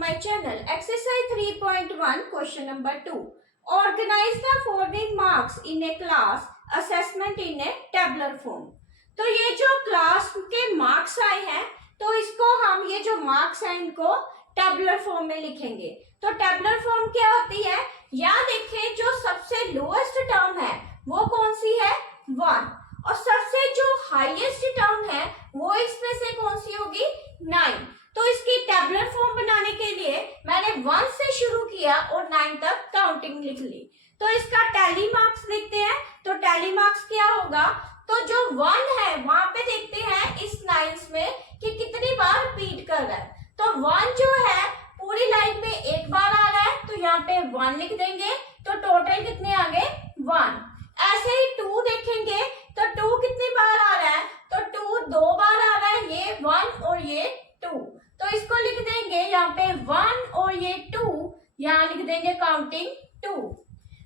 my channel. Exercise 3.1 question number 2. Organize the following marks in a class assessment in a tabular form. तो ये जो class के marks आए हैं तो इसको हम ये जो मार्क्स हैं इनको टेबुलर फॉर्म में लिखेंगे। तो टेबुलर फॉर्म क्या होती है, यहाँ देखें जो सबसे लोएस्ट टर्म है वो कौन सी है 1 और सबसे जो हाईएस्ट टर्म है वो इसमें से कौन सी होगी 9। तो इसकी टेबुलर फॉर्म बनाने के लिए मैंने 1 से शुरू किया और 9 तक काउंटिंग लिख ली। तो इसका टैली मार्क्स देखते हैं। तो टैली मार्क्स क्या होगा, तो जो 1 है वहां पे देखते हैं इस लाइंस में कि कितनी बार रिपीट कर रहा है। तो 1 जो है पूरी लाइन में एक बार आ रहा है तो यहाँ पे 1 लिख देंगे। तो टोटल कितने आ गए 1। ऐसे ही 2 देखेंगे तो 2 कितनी बार आ रहा है, तो 2 2 बार आ रहा है, ये 1 और ये 2। तो इसको लिख देंगे यहाँ पे 1 और ये 2, यहाँ लिख देंगे काउंटिंग 2।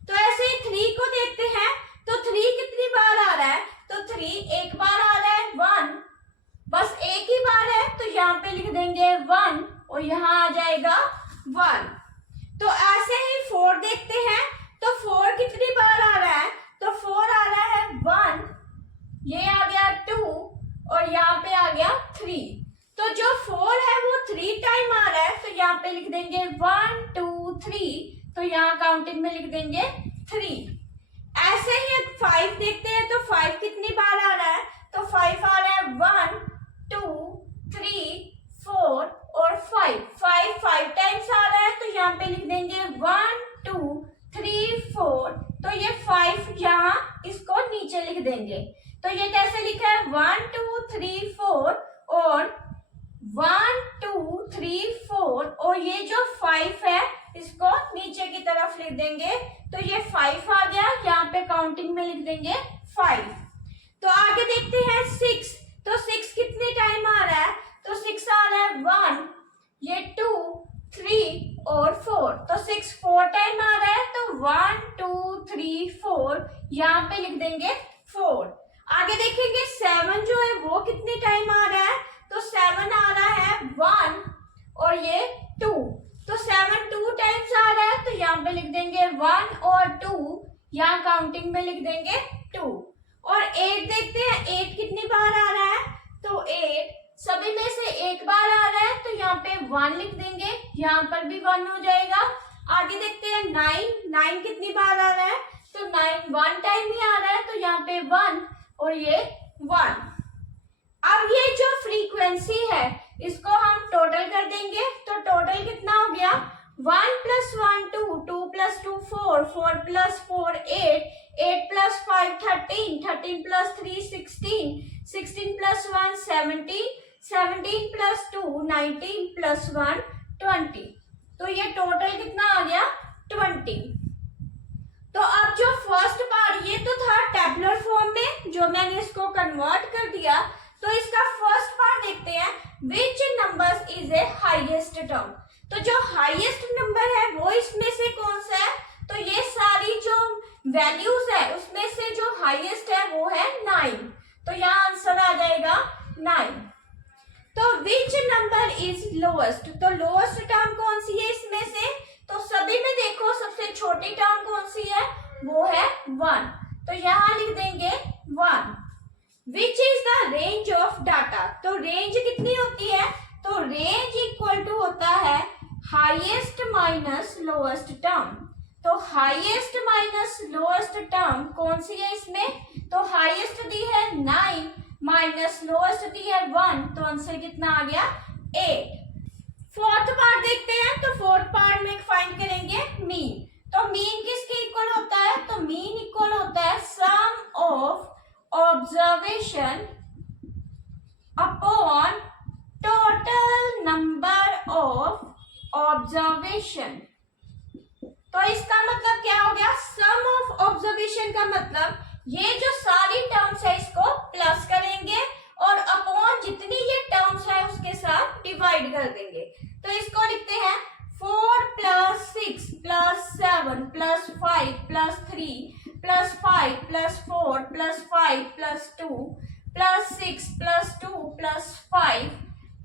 तो ऐसे 3 को देखते हैं तो 3 कितनी बार आ रहा है, तो 3 एक बार आ रहा है 1, बस एक ही बार है तो यहाँ पे लिख देंगे 1 और यहाँ आ जाएगा 1। तो ऐसे ही 4 देखते हैं तो 4 कितनी बार आ रहा है, तो 4 आ रहा है 1, ये आ गया 2 और यहाँ पे आ गया 3। तो जो 4 है वो 3 टाइम आ रहा है तो यहाँ पे लिख देंगे 1 2 3, तो यहाँ काउंटिंग में लिख देंगे 3। ऐसे ही 5 देखते हैं तो 5 कितनी बार आ रहा है, तो 5 आ रहा है 1 2 3 4 और 5 टाइम्स आ रहा है तो यहाँ पे लिख देंगे 1 2 3 4। तो ये 5 यहाँ इसको नीचे लिख देंगे। तो ये कैसे लिखा है 1 2 3 4 और 1 2 3 4 और ये जो 5 है इसको नीचे की तरफ लिख देंगे। तो ये 5 आ गया, यहाँ पे काउंटिंग में लिख देंगे 5। तो आगे देखते हैं 6। तो 6 कितने टाइम आ रहा है, तो 6 आ रहा है 1, ये 2 3 और 4। तो 6 4 टाइम आ रहा है तो 1 2 3 4, यहाँ पे लिख देंगे 4। आगे देखेंगे 7 जो है वो कितने टाइम आ रहा है, तो 7 आ रहा है 1 और ये 2। तो 7 2 टाइम्स आ रहा है तो यहाँ पे लिख देंगे 1 और 2, यहाँ काउंटिंग में लिख देंगे 2। और 8 देखते हैं 8 कितनी बार आ रहा है, तो 8 सभी में से एक बार आ रहा है तो यहाँ पे 1 लिख देंगे, यहाँ पर भी 1 हो जाएगा। आगे देखते हैं 9 कितनी बार आ रहा है, तो 9 1 टाइम ही आ रहा है तो यहाँ पे 1 और ये 1। अब ये जो फ्रीक्वेंसी है इसको हम टोटल कर देंगे। तो टोटल कितना हो गया 1 + 1 2 2 + 2 4 4 + 4 8 8 + 5 13 13 + 3 16 16 + 1 17 17 + 2 19 + 1 20। तो ये टोटल कितना आ गया 20। तो अब जो फर्स्ट पार्ट ये तो था टेबुलर फॉर्म में, जो मैंने इसको कन्वर्ट कर दिया। तो इसका फर्स्ट पार्ट देखते हैं, which numbers is a highest term. तो जो हाईएस्ट नंबर है वो इसमें से कौन सा है, तो ये सारी जो वैल्यूज है उसमें से जो हाईएस्ट है वो है 9। तो यहाँ आंसर आ जाएगा 9। तो विच नंबर इज लोएस्ट, तो लोएस्ट टर्म कौन सी है इसमें से, तो सभी में देखो सबसे छोटी टर्म कौन सी है, वो है 1। तो यहाँ लिख देंगे 1। Which is the range of data, तो रेंज कितनी होती है, तो रेंज इक्वल टू होता है हाईएस्ट माइनस लोएस्ट टर्म। तो हाईएस्ट माइनस लोएस्ट टर्म कौन सी है इसमें, तो हाईएस्ट दी है 9 माइनस लोएस्ट दी है 1, तो आंसर कितना आ गया 8। फोर्थ पार्ट देखते हैं। तो फोर्थ पार्ट में फाइंड करेंगे मीन। तो मीन किसके इक्वल होता है, तो मीन इक्वल होता है sum of observation upon total number of observation. तो इसका मतलब क्या हो गया, सम ऑफ ऑब्जर्वेशन का मतलब ये जो सारी टर्म्स है इसको प्लस करेंगे और अपॉन जितनी ये टर्म्स है उसके साथ डिवाइड कर देंगे। तो इसको लिखते हैं 4 + 6 + 7 + 5 + 3 + 5 + 4 + 5 + 2 + 6 + 2 + 5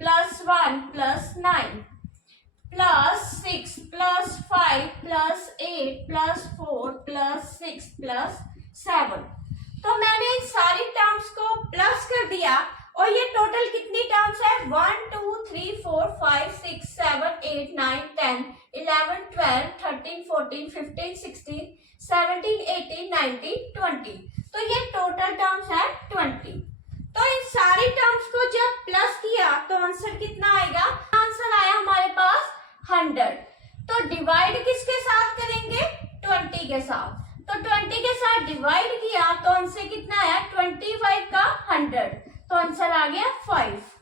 + 1 + 9। Plus 6 plus 5 plus 8 plus 4 plus 6 plus 7। तो मैंने इन सारी टर्म्स को प्लस कर दिया और ये टोटल कितनी टर्म्स है 1 2 3 4 5 6 7 8 9 10 11 12 13 14 15 16 17 18 19 20। तो ये टोटल टर्म्स है 20। तो इन सारी टर्म्स को जब प्लस किया तो आंसर कितना आएगा? आंसर आया हमारे पास 100। तो डिवाइड किसके साथ करेंगे? 20 के साथ। तो 20 के साथ डिवाइड किया तो आंसर कितना आया? 25 का 100। तो आंसर आ गया 5।